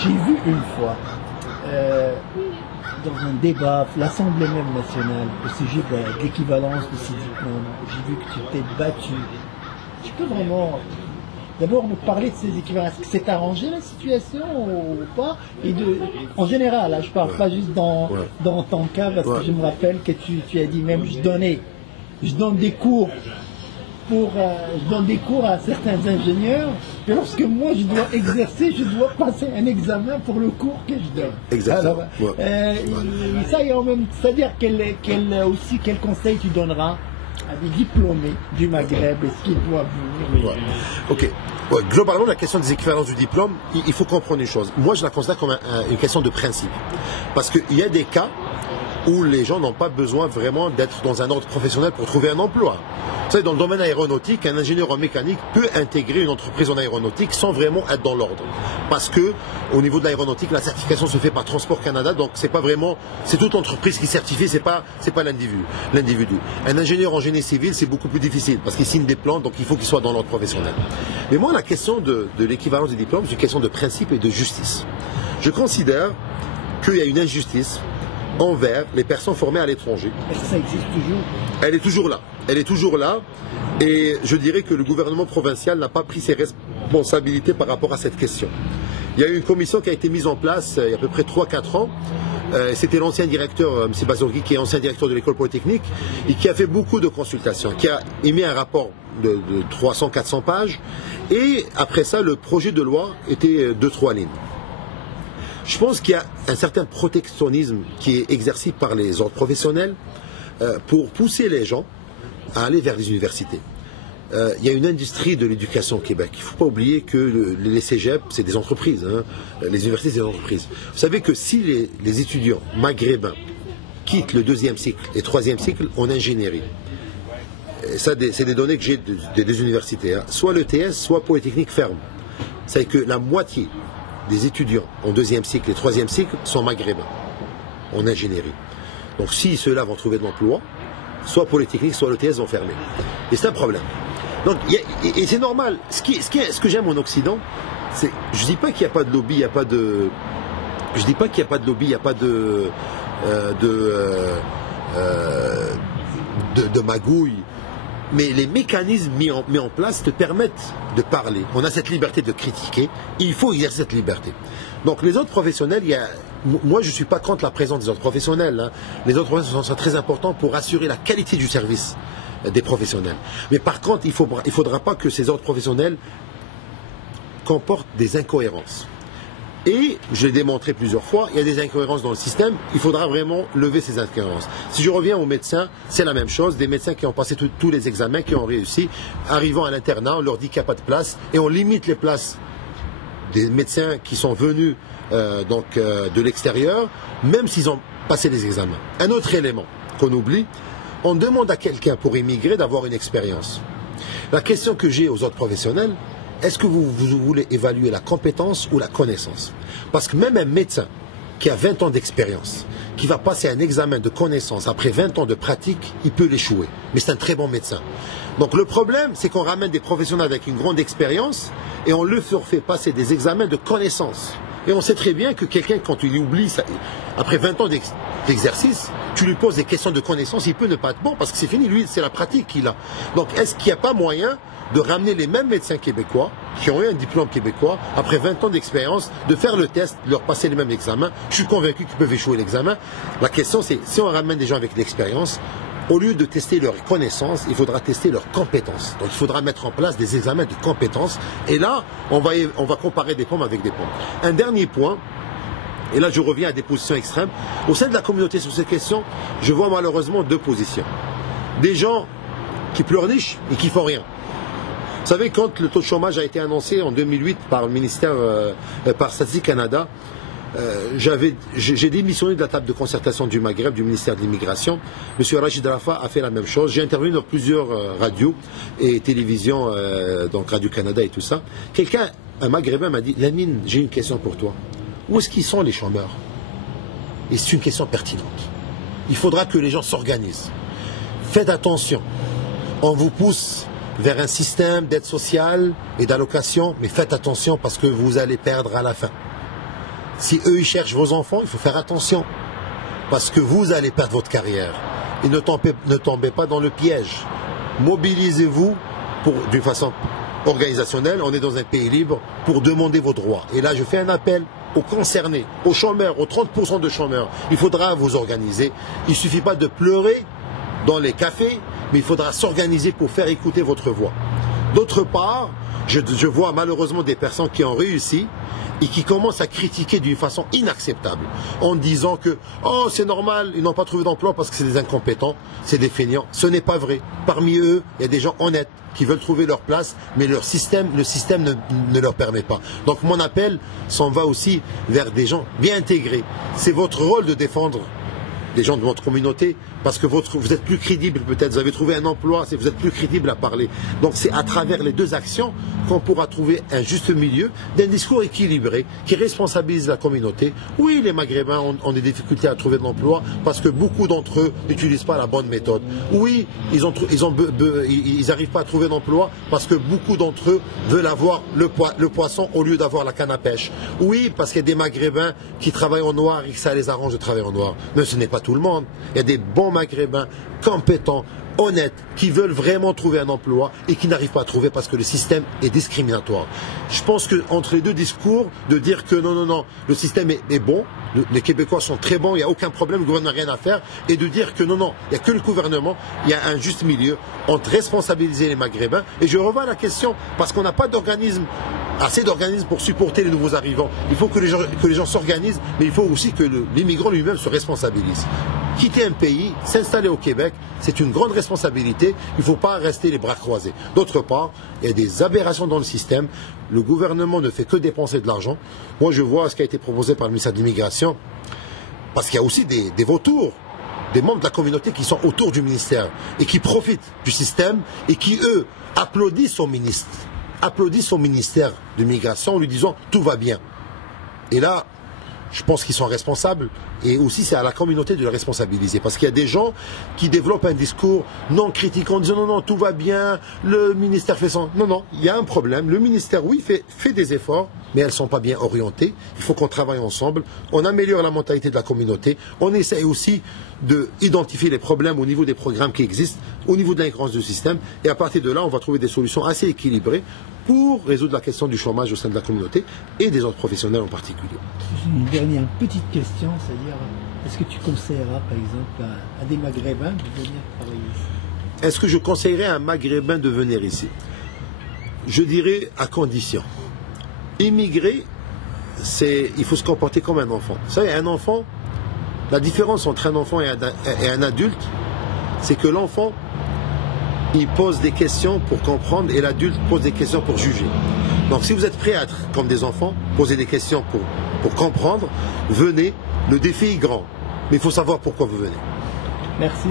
J'ai vu une fois, dans un débat, l'Assemblée même nationale, au sujet de l'équivalence de ces diplômes, j'ai vu que tu t'es battu. Tu peux vraiment, d'abord, nous parler de ces équivalences. Est-ce que c'est arrangé la situation ou pas? Et en général, là, je parle pas juste dans ton cas, parce que je me rappelle que tu as dit même, je donne des cours. Je donne des cours à certains ingénieurs, et lorsque moi je dois exercer, je dois passer un examen pour le cours que je donne. Exactement. Alors, ça, et en même, c'est-à-dire quel conseil tu donneras à des diplômés du Maghreb, est-ce qu'ils doivent venir? Ok. Ouais, globalement, la question des équivalences du diplôme, il faut comprendre une chose. Moi, je la considère comme une question de principe. Parce qu'il y a des cas où les gens n'ont pas besoin vraiment d'être dans un ordre professionnel pour trouver un emploi. Vous savez, dans le domaine aéronautique, un ingénieur en mécanique peut intégrer une entreprise en aéronautique sans vraiment être dans l'ordre. Parce que, au niveau de l'aéronautique, la certification se fait par Transport Canada, donc c'est pas vraiment, c'est toute l'entreprise qui certifie, c'est pas l'individu. Un ingénieur en génie civil, c'est beaucoup plus difficile, parce qu'il signe des plans, donc il faut qu'il soit dans l'ordre professionnel. Mais moi, la question de l'équivalence du diplôme, c'est une question de principe et de justice. Je considère qu'il y a une injustice envers les personnes formées à l'étranger. Est-ce que ça existe toujours? Elle est toujours là. Elle est toujours là. Et je dirais que le gouvernement provincial n'a pas pris ses responsabilités par rapport à cette question. Il y a eu une commission qui a été mise en place il y a à peu près 3-4 ans. C'était l'ancien directeur, M. Bazorgui, qui est ancien directeur de l'école polytechnique, et qui a fait beaucoup de consultations, qui a émis un rapport de 300-400 pages. Et après ça, le projet de loi était 2-3 lignes. Je pense qu'il y a un certain protectionnisme qui est exercé par les ordres professionnels pour pousser les gens à aller vers les universités. Il y a une industrie de l'éducation au Québec. Il ne faut pas oublier que les cégep, c'est des entreprises. Hein. Les universités, c'est des entreprises. Vous savez que si les étudiants maghrébins quittent le 2e cycle et 3e cycle en ingénierie, ça, c'est des données que j'ai des universités, hein. Soit l'ETS, soit Polytechnique ferme. C'est que la moitié des étudiants en 2e cycle et 3e cycle sont maghrébins en ingénierie. Donc si ceux-là vont trouver de l'emploi, soit Polytechnique, soit l'ETS vont fermer. Et c'est un problème. Donc, et c'est normal. Ce que j'aime en Occident, c'est, je dis pas qu'il n'y a pas de lobby, il n'y a pas de, je dis pas qu'il n'y a pas de lobby, il n'y a pas de magouille. Mais les mécanismes mis en place te permettent de parler. On a cette liberté de critiquer. Il faut exercer cette liberté. Donc les autres professionnels, moi je ne suis pas contre la présence des autres professionnels. Hein. Les autres professionnels sont très importants pour assurer la qualité du service des professionnels. Mais par contre, il ne faudra pas que ces autres professionnels comportent des incohérences. Et, je l'ai démontré plusieurs fois, il y a des incohérences dans le système, il faudra vraiment lever ces incohérences. Si je reviens aux médecins, c'est la même chose, des médecins qui ont passé tous les examens, qui ont réussi, arrivant à l'internat, on leur dit qu'il n'y a pas de place, et on limite les places des médecins qui sont venus de l'extérieur, même s'ils ont passé les examens. Un autre élément qu'on oublie, on demande à quelqu'un pour immigrer d'avoir une expérience. La question que j'ai aux autres professionnels, est-ce que vous voulez évaluer la compétence ou la connaissance? Parce que même un médecin qui a 20 ans d'expérience, qui va passer un examen de connaissance après 20 ans de pratique, il peut l'échouer. Mais c'est un très bon médecin. Donc le problème, c'est qu'on ramène des professionnels avec une grande expérience et on leur fait passer des examens de connaissance. Et on sait très bien que quelqu'un, quand il oublie, après 20 ans d'exercice, tu lui poses des questions de connaissance, il peut ne pas être bon parce que c'est fini, lui, c'est la pratique qu'il a. Donc est-ce qu'il n'y a pas moyen de ramener les mêmes médecins québécois, qui ont eu un diplôme québécois, après 20 ans d'expérience, de faire le test, de leur passer les mêmes examens? Je suis convaincu qu'ils peuvent échouer l'examen. La question, c'est, si on ramène des gens avec de l'expérience, au lieu de tester leurs connaissances, il faudra tester leurs compétences. Donc il faudra mettre en place des examens de compétences. Et là, on va comparer des pommes avec des pommes. Un dernier point, et là je reviens à des positions extrêmes. Au sein de la communauté sur cette question, je vois malheureusement deux positions. Des gens qui pleurnichent et qui font rien. Vous savez, quand le taux de chômage a été annoncé en 2008 par le ministère, par Statistique Canada, j'ai démissionné de la table de concertation du Maghreb, du ministère de l'Immigration. M. Rachid Rafa a fait la même chose. J'ai intervenu dans plusieurs radios et télévisions, donc Radio-Canada et tout ça. Un Maghrébin m'a dit, Lamine, j'ai une question pour toi. Où est-ce qu'ils sont les chômeurs? Et c'est une question pertinente. Il faudra que les gens s'organisent. Faites attention. On vous pousse vers un système d'aide sociale et d'allocation, mais faites attention parce que vous allez perdre à la fin. Si eux, ils cherchent vos enfants, il faut faire attention. Parce que vous allez perdre votre carrière. Et ne tombez pas dans le piège. Mobilisez-vous d'une façon organisationnelle. On est dans un pays libre pour demander vos droits. Et là, je fais un appel aux concernés, aux chômeurs, aux 30% de chômeurs. Il faudra vous organiser. Il ne suffit pas de pleurer dans les cafés, mais il faudra s'organiser pour faire écouter votre voix. D'autre part, je vois malheureusement des personnes qui ont réussi et qui commencent à critiquer d'une façon inacceptable en disant que oh, c'est normal, ils n'ont pas trouvé d'emploi parce que c'est des incompétents, c'est des feignants. Ce n'est pas vrai. Parmi eux, il y a des gens honnêtes qui veulent trouver leur place, mais le système ne leur permet pas. Donc mon appel s'en va aussi vers des gens bien intégrés. C'est votre rôle de défendre des gens de votre communauté, parce que vous êtes plus crédible peut-être, vous avez trouvé un emploi, vous êtes plus crédible à parler. Donc c'est à travers les deux actions qu'on pourra trouver un juste milieu d'un discours équilibré qui responsabilise la communauté. Oui, les Maghrébins ont des difficultés à trouver de l'emploi parce que beaucoup d'entre eux n'utilisent pas la bonne méthode. Oui, ils n'arrivent pas à trouver d'emploi parce que beaucoup d'entre eux veulent avoir le poisson au lieu d'avoir la canne à pêche. Oui, parce qu'il y a des Maghrébins qui travaillent au noir et que ça les arrange de travailler au noir. Mais ce n'est pas tout le monde. Il y a des bons Maghrébins compétents, honnêtes, qui veulent vraiment trouver un emploi et qui n'arrivent pas à trouver parce que le système est discriminatoire. Je pense qu'entre les deux discours, de dire que non, le système est bon, les Québécois sont très bons, il n'y a aucun problème, le gouvernement n'a rien à faire, et de dire que non, il n'y a que le gouvernement, il y a un juste milieu entre responsabiliser les Maghrébins. Et je revois la question, parce qu'on n'a pas assez d'organismes pour supporter les nouveaux arrivants. Il faut que les gens s'organisent, mais il faut aussi que l'immigrant lui-même se responsabilise. Quitter un pays, s'installer au Québec, c'est une grande responsabilité. Il ne faut pas rester les bras croisés. D'autre part, il y a des aberrations dans le système. Le gouvernement ne fait que dépenser de l'argent. Moi, je vois ce qui a été proposé par le ministère de l'Immigration, parce qu'il y a aussi des vautours, des membres de la communauté qui sont autour du ministère et qui profitent du système et qui, eux, applaudissent au ministère de l'Immigration en lui disant « tout va bien ». Et là, je pense qu'ils sont responsables et aussi c'est à la communauté de le responsabiliser parce qu'il y a des gens qui développent un discours non critique en disant non, tout va bien, le ministère fait son... Non, il y a un problème. Le ministère, oui, fait des efforts, mais elles ne sont pas bien orientées. Il faut qu'on travaille ensemble, on améliore la mentalité de la communauté, on essaie aussi d'identifier les problèmes au niveau des programmes qui existent, au niveau de l'incohérence du système et à partir de là, on va trouver des solutions assez équilibrées pour résoudre la question du chômage au sein de la communauté et des autres professionnels en particulier. Une dernière petite question, c'est-à-dire, est-ce que tu conseilleras par exemple à des Maghrébins de venir travailler ici? Est-ce que je conseillerais à un Maghrébin de venir ici? Je dirais à condition. Immigrer, il faut se comporter comme un enfant. Vous savez, un enfant, la différence entre un enfant et un adulte, c'est que l'enfant, il pose des questions pour comprendre et l'adulte pose des questions pour juger. Donc si vous êtes prêts à être comme des enfants, poser des questions pour comprendre, venez, le défi est grand. Mais il faut savoir pourquoi vous venez. Merci.